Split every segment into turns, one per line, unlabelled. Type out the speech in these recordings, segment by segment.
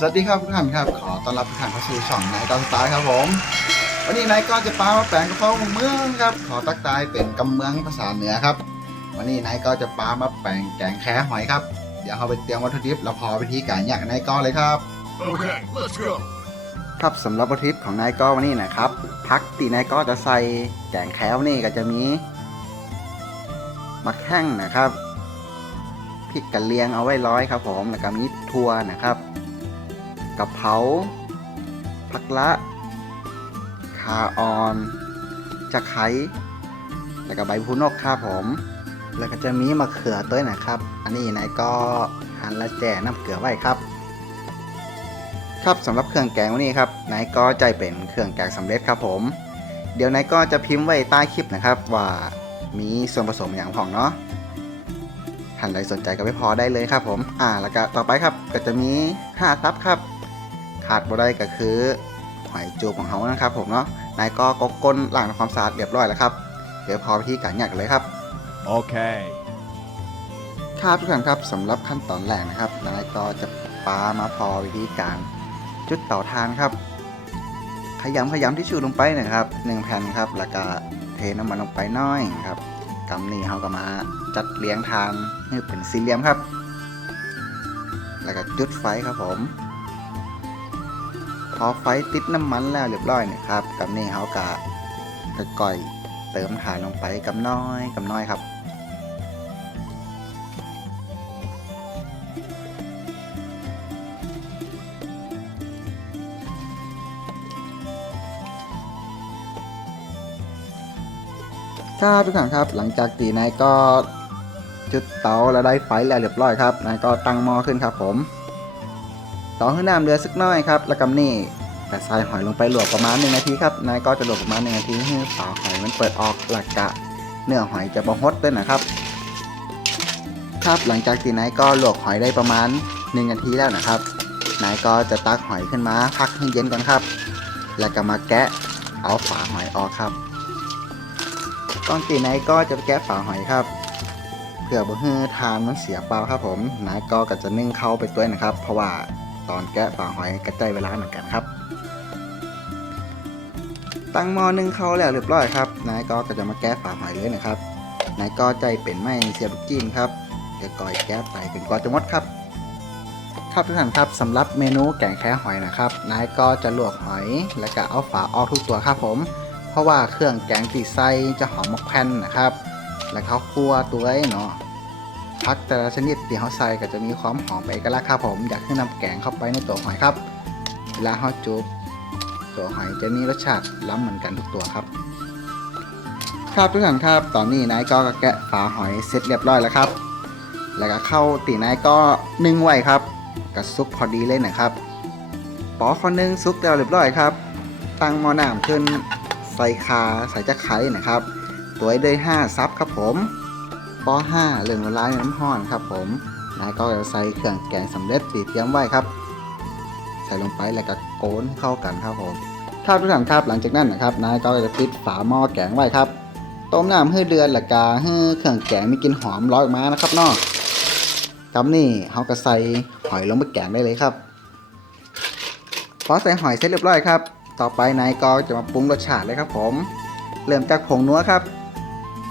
สวัสดีครับทุกท่านครับ ขอต้อนรับทุกท่านเข้าสู่ช่องนายกอสตาร์ครับผม วันนี้นายก็จะปามาแปลงกระเพราเมืองครับ ขอตักตายเป็นกำเมืองภาษาเหนือครับ วันนี้นายก็จะปามาแปลงแกงแค่หอยครับ เดี๋ยวเราไปเตรียมวัตถุดิบแล้วพอวิธีการอย่างนายก็เลยครับ
Okay, let's go.
ครับสำหรับวัตถุดิบของนายก็วันนี้นะครับพักตีนายก็จะใส่แกงแคลนี่ก็จะมีมะแข้งนะครับพริกกระเลียงเอาไว้ร้อยครับผมแล้วก็มีถั่วนะครับ กะเพราผักละคาออนจะไคร้แล้วก็ใบพูนกครับผม แล้วก็จะมีมะเขือตัวนะครับ อันนี้นายก็หั่นและแจ่น้ำเกลือไว้ครับ ครับสำหรับเครื่องแกงวันนี้ครับนายก็ใจเป็นเครื่องแกงสำเร็จครับผม เดี๋ยวนายก็จะพิมพ์ไว้ใต้คลิปนะครับว่ามีส่วนผสมอย่างของเนาะท่านใดสนใจก็ไปพอได้เลยครับผม อ่า แล้วก็ต่อไปครับก็จะมี5ซับครับ ขาดบ่ได้ก็คือหอยจูบของเขานะครับ ผมเนาะนายก็กกก้นล้างทำความสะอาดเรียบร้อยแล้วครับ เดี๋ยวพอวิธีการหยักนเลยครับ
Okay.
ครับทุกท่านครับสำหรับขั้นตอนแรกนะครับนายก็จะปามาพอวิธีการจุดเตาทานครับ ขยำขยำที่ชูลงไปนะครับหนึ่งแผ่นครับแล้วก็เทน้ำมันลงไปหน้อยครับกำนี้เขาก็มาจัดเลี้ยงทานให้เป็นสี่เหลี่ยมครับ แล้วก็จุดไฟครับผม พอไฟติดน้ำมันแล้วเรียบร้อยเนี่ยครับกำนี้เขาก็ก่อยเติมทานลงไปกำน้อยกำน้อยครับครับทุกท่านครับหลังจากตีนายก็จุดเตาแล้วได้ไฟแล้วเรียบร้อยครับนายก็ตั้งหม้อขึ้นครับผมต่อให้นน้ำเดือดสักน้อยครับ แล้วกำนี่ แต่ใส่หอยลงไปลวกประมาณหนึ่งนาทีครับนายก็จะลวกประมาณหนึ่งนาทีให้ฝาหอยมันเปิดออกหลักกะ เนื้อหอยจะบ่ฮดด้วยนะครับ ครับหลังจากตีนายก็ลวกหอยได้ประมาณหนึ่งนาทีแล้วนะครับนายก็จะตักหอยขึ้นมาพักให้เย็นก่อนครับ แล้วก็มาแกะเอาฝาหอยออกครับตอนตีนายก็จะแกะฝาหอยครับเพื่อบ่ให้ทานมันเสียเปล่าครับผมนายก็ก็จะนึ่งเข้าไปด้วยนะครับ เพราะว่าตอนแกะฝาหอยกระจเวลาเหมือนกันครับ ตั้งหม้อนึ่งเข้าแล้วเรียบร้อยครับนายก็จะมาแกะฝาหอยเลยนะครับนายก็ใจเป็นไม่เสียบกจีนครับเดี๋ยวก่อยแกะไปเป็นกว่าจะหมดครับครับทุกท่านครับสำหรับเมนูแกงแค่หอยนะครับนายก็จะลวกหอย แล้วก็เอาฝาออกทุกตัวครับผม เพราะว่าเครื่องแกงตีไส้จะหอมมะแผ่นนะครับ แล้วเขาคั่วตัวเนาะพักแต่ละชนิดที่เขาใส่ก็จะมีความหอมเอกลักษณ์ครับผมอยากให้นำแกงเข้าไปในตัวหอยครับเวลาเขาจุบ ตัวหอยจะมีรสชาติล้ำเหมือนกันทุกตัวครับ ครับทุกท่านครับตอนนี้นายก็แกะฝาหอยเสร็จเรียบร้อยแล้วครับ แล้วก็เข้าตีนายก็นึ่งไว้ครับกับซุปพอดีเลยนะครับปอข้อนึงซุปแล้วเรียบร้อยครับ ตั้งหม้อน้ำขึ้นใส่คาใส่จะไข่นะครับ ตัวได้5ซับครับผมปอ5เรื่องละลายน้ำห้อนครับผมนายก็จะใส่เครื่องแกงสำเร็จตีเตรียมไว้ครับ ใส่ลงไปแล้วก็โกนเข้ากันครับผม ครับทุกท่านครับ หลังจากนั้นนะครับนายก็จะปิดฝาหม้อแกงไว้ครับ ต้มน้ำให้เดือดล้วก็ให้เครื่องแกงมีกลิ่นหอมลอยออกมานะครับนอกกับนี่เขาก็ใส่หอยลงไปแกงได้เลยครับ พอใส่หอยเสร็จเรียบร้อยครับ ต่อไปนายก็จะมาปรุงรสชาติเลยครับผม เริ่มจากผงนัวครับ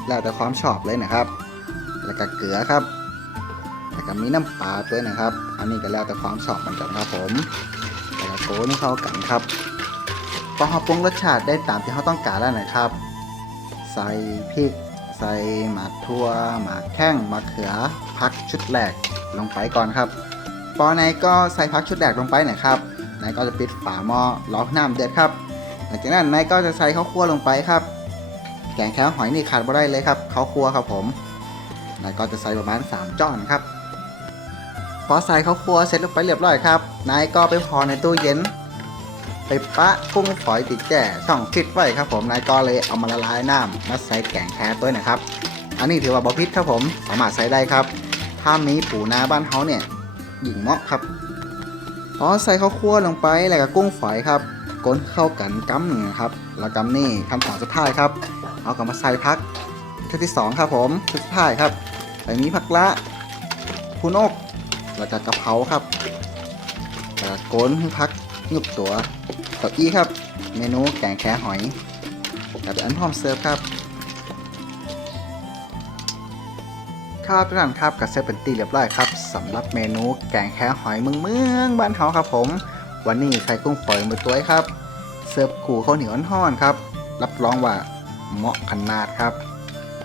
แล้วแต่ความชอบเลยนะครับ แล้วก็เกลือครับ แล้วก็มีน้ำปลาด้วยนะครับ อันนี้ก็แล้วแต่ความชอบเหมือนกันครับผม แล้วก็โกนให้เข้ากันครับ พอเราปรุงรสชาติได้ตามที่เราต้องการแล้วนะครับ ใส่พริก ใส่หมากทั่วหมากแข้งมะเขือพักชุดแรกลงไปก่อนครับพอในก็ใส่พักชุดแรกลงไปหน่อยครับนายก็จะปิดฝาหม้อรอน้ำเดือดครับ หลังจากนั้นนายก็จะใส่ข้าวคั่วลงไปครับ แกงแค่หอยนี่ขาดไม่ได้เลยครับข้าวคั่วครับผมนายก็จะใส่ประมาณ 3จ้อนครับพอใส่ข้าวคั่วเสร็จลงไปเรียบร้อยครับนายก็ไปพอในตู้เย็น ไปปะกุ้งฝอยติดแก่ช่องฟิตไว้ครับผมนายก็เลยเอามาละลายน้ำมาใส่แกงแค่ตัวนะครับ อันนี้ถือว่าบอพิษครับผมสามารถใส่ได้ครับ ถ้ามีปูนาบ้านเขาเนี่ยหญิงเหมาะครับพอใส่ข้าวคั่วลงไปแล้วก็กุ้งฝอยครับก้นเข้ากันกั๊มหนึ่งครับแล้วกัมนี่ขั้นตอนสุดท้ายครับ เอากลับมาใส่พักชุดที่สองครับผมชุดสุดท้ายครับใส่นี้ผักละพุนอกแล้วก็กะเพราครับแล้วก็โกนให้พักยุบตัว เก้าอี้ครับ เมนูแกงแค่หอยกับอันพร้อมเสิร์ฟครับครับทุกท่านครับกับเซตเป็นตีเรียบร้อยครับสำหรับเมนูแกงแค่หอยเมืองเมืองบ้านเฮาครับผม วันนี้ใส่กุ้งฝอยมือตัวครับ เสิร์ฟขู่ข้าวเหนียวอ่อนๆครับ รับรองว่าเหมาะขนาดครับ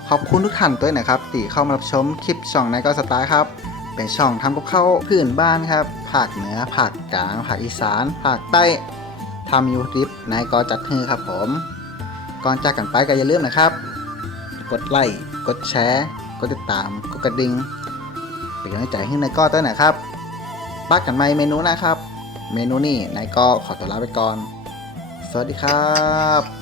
ขอบคุณทุกท่านด้วยนะครับที่เข้ามารับชมคลิปช่องนายก็สไตล์ครับ เป็นช่องทำกับข้าวพื้นบ้านครับภาคเหนือภาคกลางภาคอีสานภาคใต้ ทำยูทิปนายก็จัดให้ครับผม ก่อนจากกันไปก็อย่าลืมนะครับ กดไลค์กดแชร์ กดติดตาม กดกระดิ่งเป็นกำลังใจให้นายก็ด้วยนะครับปักกันใหม่เมนูนะครับ เมนูนี้นายก็ขอตัวลาไปก่อน สวัสดีครับ